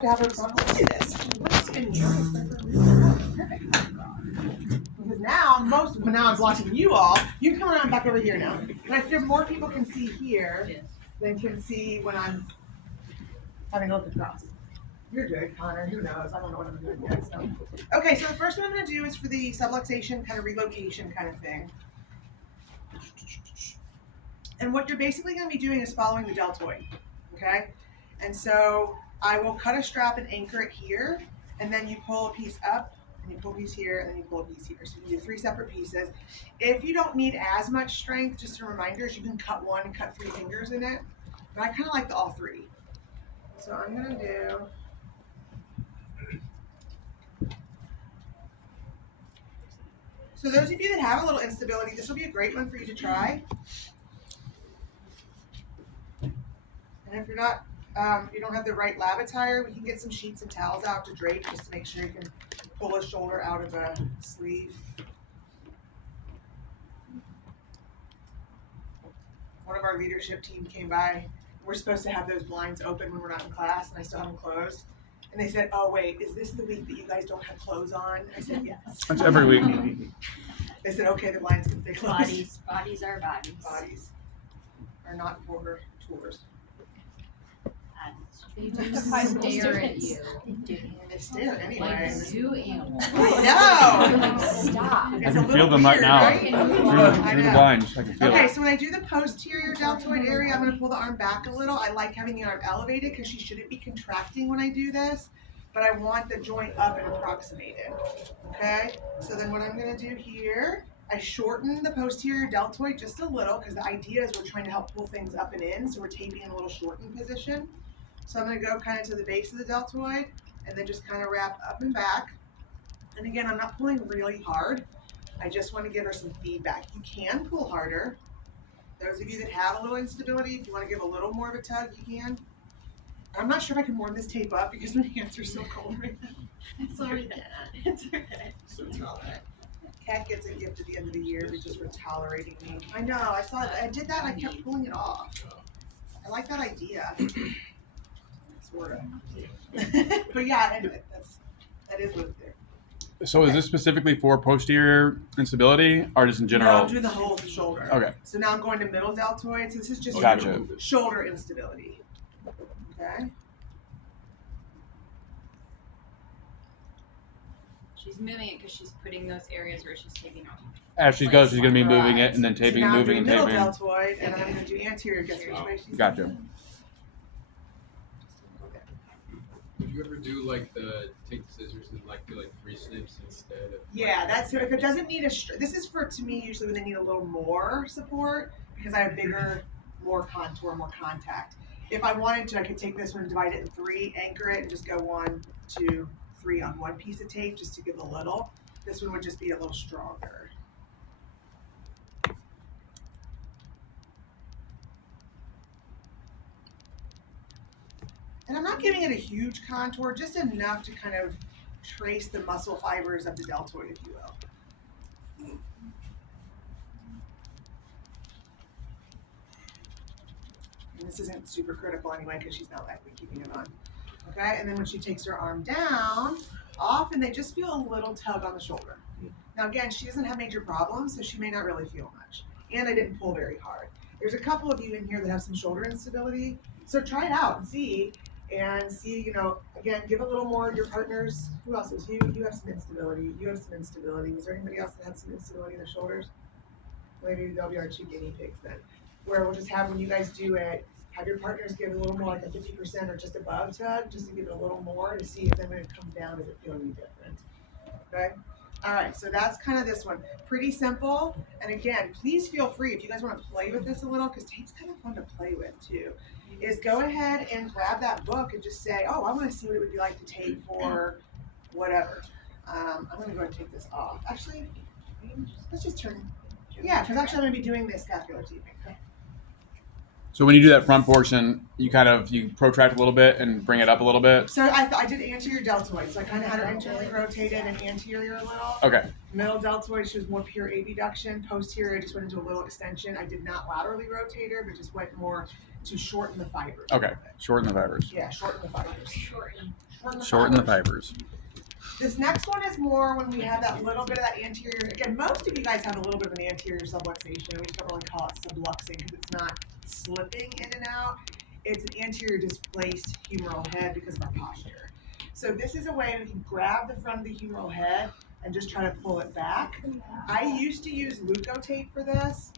Let's do this. Let's spin you. Perfect. Because now, now I'm watching you all. You can come around back over here now. And I feel more people can see here than can see when I'm having looked across. You're good, Connor. Who knows? I don't know what I'm doing yet. So. Okay, so the first one I'm going to do is for the subluxation, kind of relocation kind of thing. And what you're basically going to be doing is following the deltoid. Okay? And so I will cut a strap and anchor it here, and then you pull a piece up, and you pull a piece here, and then you pull a piece here. So you can do 3 separate pieces. If you don't need as much strength, just a reminder is you can cut one and cut 3 fingers in it. But I kind of like the all 3. So I'm going to do... So those of you that have a little instability, this will be a great one for you to try. And if you're not, you don't have the right lab attire, we can get some sheets and towels out to drape just to make sure you can pull a shoulder out of a sleeve. One of our leadership team came by. We're supposed to have those blinds open when we're not in class, and I still have them closed. And they said, "Oh wait, is this the week that you guys don't have clothes on?" I said, "Yes." That's every week. They said, "Okay, the blinds can stay closed." Bodies are bodies. Bodies are not for tours. They just stare at you. They stare anyway. Like zoo animals. I know. Like, stop. I can feel them right now. Right? Through the blinds. I can feel Okay, it. so when I do the posterior deltoid area, I'm going to pull the arm back a little. I like having the arm elevated because she shouldn't be contracting when I do this, but I want the joint up and approximated. Okay, so then what I'm going to do here, I shorten the posterior deltoid just a little because the idea is we're trying to help pull things up and in, so we're taping in a little shortened position. So I'm going to go kind of to the base of the deltoid and then just kind of wrap up and back. And again, I'm not pulling really hard. I just want to give her some feedback. You can pull harder. Those of you that have a little instability, if you want to give a little more of a tug, you can. I'm not sure if I can warm this tape up because my hands are so cold right now. Sorry, Dad. It's okay. So tolerant. Kat gets a gift at the end of the year because we're tolerating me. I know. I saw it. I did that. I kept pulling it off. I like that idea. Sort of. But yeah, anyway, that is what it's there. So is this specifically for posterior instability or just in general? No, I'm doing the whole shoulder. Okay. So now I'm going to middle deltoid. So this is just Gotcha. shoulder instability. Okay. She's moving it because she's putting those areas where she's taping off. As she goes, she's going to be moving it and then So taping, now I'm moving, doing and middle taping. deltoid, and then I'm going to do anterior. Guess which way she's Gotcha. going. Would you ever do like take the scissors and do 3 snips instead of? Yeah, that's if it doesn't need this is for, to me, usually when they need a little more support because I have bigger, more contour, more contact. If I wanted to, I could take this one, divide it in 3, anchor it, and just go 1, 2, 3 on one piece of tape just to give a little. This one would just be a little stronger. And I'm not giving it a huge contour, just enough to kind of trace the muscle fibers of the deltoid, if you will. And this isn't super critical anyway because she's not likely keeping it on. Okay, and then when she takes her arm down, often they just feel a little tug on the shoulder. Now again, she doesn't have major problems, so she may not really feel much. And I didn't pull very hard. There's a couple of you in here that have some shoulder instability, so try it out and see, again, give a little more of your partners. Who else is you? You have some instability. You have some instability. Is there anybody else that had some instability in their shoulders? Maybe they'll be our 2 guinea pigs then. Where we'll just have, when you guys do it, have your partners give a little more, like a 50% or just above tug, just to give it a little more to see if then when it comes down, does it feel any different? Okay? All right, so that's kind of this one. Pretty simple. And again, please feel free if you guys want to play with this a little, because tape's kind of fun to play with too, is go ahead and grab that book and just say, oh, I want to see what it would be like to tape for whatever. I'm going to go ahead and take this off. Actually, let's just turn. Yeah, because actually I'm going to be doing the scapular taping. So when you do that front portion, you protract a little bit and bring it up a little bit. So I did anterior deltoid, so I kind of had her internally rotated and anterior a little. Okay. Middle deltoid, she was more pure abduction. Posterior, I just went into a little extension. I did not laterally rotate her, but just went more to shorten the fibers. Okay. Shorten the fibers. Yeah, shorten the fibers. Shorten. shorten the Shorten the fibers. fibers. This next one is more when we have that little bit of that anterior. Again, most of you guys have a little bit of an anterior subluxation. We just don't really call it subluxing because it's not slipping in and out. It's an anterior displaced humeral head because of our posture. So this is a way we can grab the front of the humeral head and just try to pull it back. I used to use leukotape for this.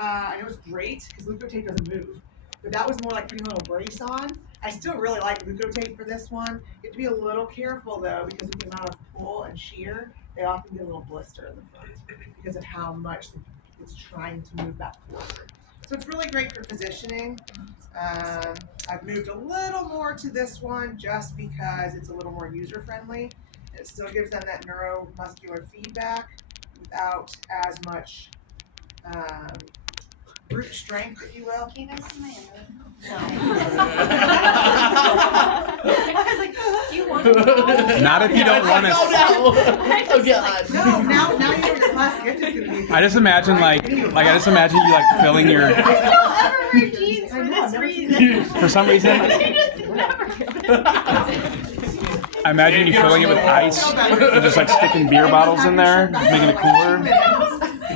And it was great because leukotape doesn't move. But that was more like putting a little brace on. I still really like leukotape for this one. You have to be a little careful though because of the amount of pull and shear. They often get a little blister in the front because of how much it's trying to move that forward. So it's really great for positioning. I've moved a little more to this one just because it's a little more user friendly. It still gives them that neuromuscular feedback without as much brute strength, if you will. Can you guys see my envelope? No. I was like, do you want to know? Not if you don't want to. Oh God. No, now you know what your class gift is gonna be. I just imagine I just imagine you like filling your. I don't ever wear jeans I for know, this I've never seen reason. For some reason, They just never I imagine you filling it with ice and just like sticking beer bottles in there, just making it cooler.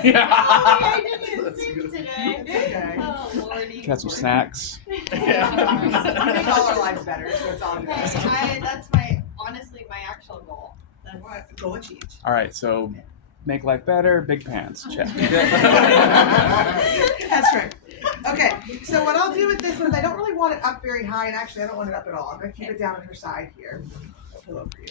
I didn't sleep today. Okay. Oh, Lordy. Got some snacks. You make all our lives better, so it's all good. That's honestly my actual goal. What? Goal achieved. All right, so make life better. Big pants. Check. That's right. Okay, so what I'll do with this one is I don't really want it up very high, and actually I don't want it up at all. I'm going to keep it down on her side here. A pillow for you.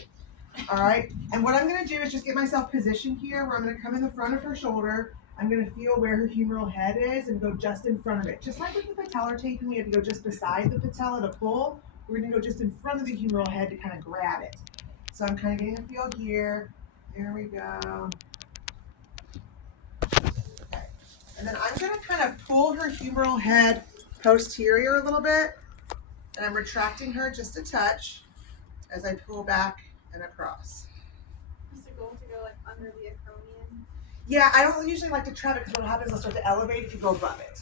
All right, and what I'm going to do is just get myself positioned here where I'm going to come in the front of her shoulder. I'm going to feel where her humeral head is and go just in front of it. Just like with the patellar taping, we have to go just beside the patella to pull. We're going to go just in front of the humeral head to kind of grab it. So I'm kind of getting a feel here. There we go. Okay. And then I'm going to kind of pull her humeral head posterior a little bit. And I'm retracting her just a touch as I pull back and across. Is the goal to go like under the acromion? Yeah, I don't usually like to trap it because what happens is I'll start to elevate if you go above it.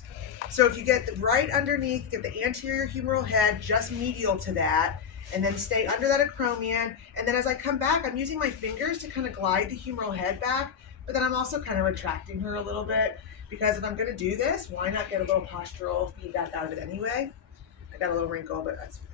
So if you get right underneath, get the anterior humeral head just medial to that, and then stay under that acromion. And then as I come back, I'm using my fingers to kind of glide the humeral head back, but then I'm also kind of retracting her a little bit because if I'm going to do this, why not get a little postural feedback out of it anyway? I got a little wrinkle, but that's okay.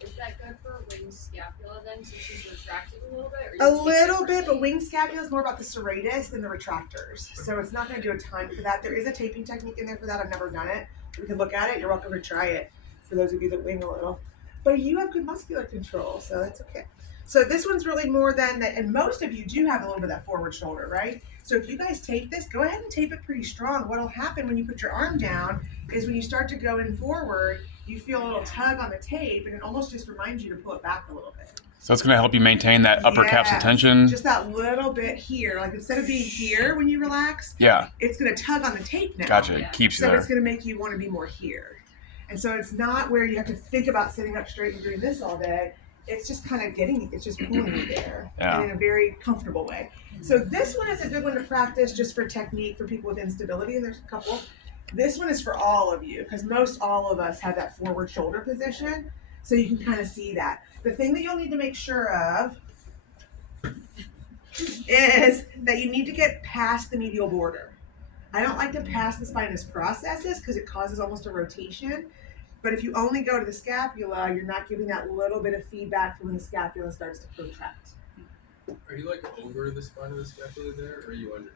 Is that good for wing scapula then, since she's retracted a little bit? A little bit, but wing scapula is more about the serratus than the retractors. So it's not going to do a ton for that. There is a taping technique in there for that. I've never done it. We can look at it. You're welcome to try it for those of you that wing a little. But you have good muscular control, so that's okay. So this one's really more than that, and most of you do have a little bit of that forward shoulder, right? So if you guys tape this, go ahead and tape it pretty strong. What'll happen when you put your arm down is when you start to go in forward, you feel a little tug on the tape, and it almost just reminds you to pull it back a little bit. So it's going to help you maintain that upper capsule Yes, tension. just that little bit here. Like instead of being here when you relax, Yeah, it's going to tug on the tape now. gotcha. It keeps you So there. it's going to make you want to be more here. And so it's not where you have to think about sitting up straight and doing this all day. It's just kind of it's just pulling you there Yeah. in a very comfortable way. So this one is a good one to practice just for technique for people with instability, and there's a couple. This one is for all of you because most all of us have that forward shoulder position. So you can kind of see that. The thing that you'll need to make sure of is that you need to get past the medial border. I don't like to pass the spinous processes because it causes almost a rotation. But if you only go to the scapula, you're not giving that little bit of feedback from when the scapula starts to protract. Are you like over the spine of the scapula there, or are you under?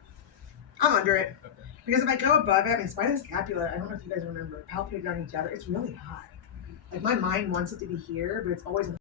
I'm under it. Okay. Because if I go above it, I mean, spinous scapula, I don't know if you guys remember, palpating on each other, it's really high. Like my mind wants it to be here, but it's always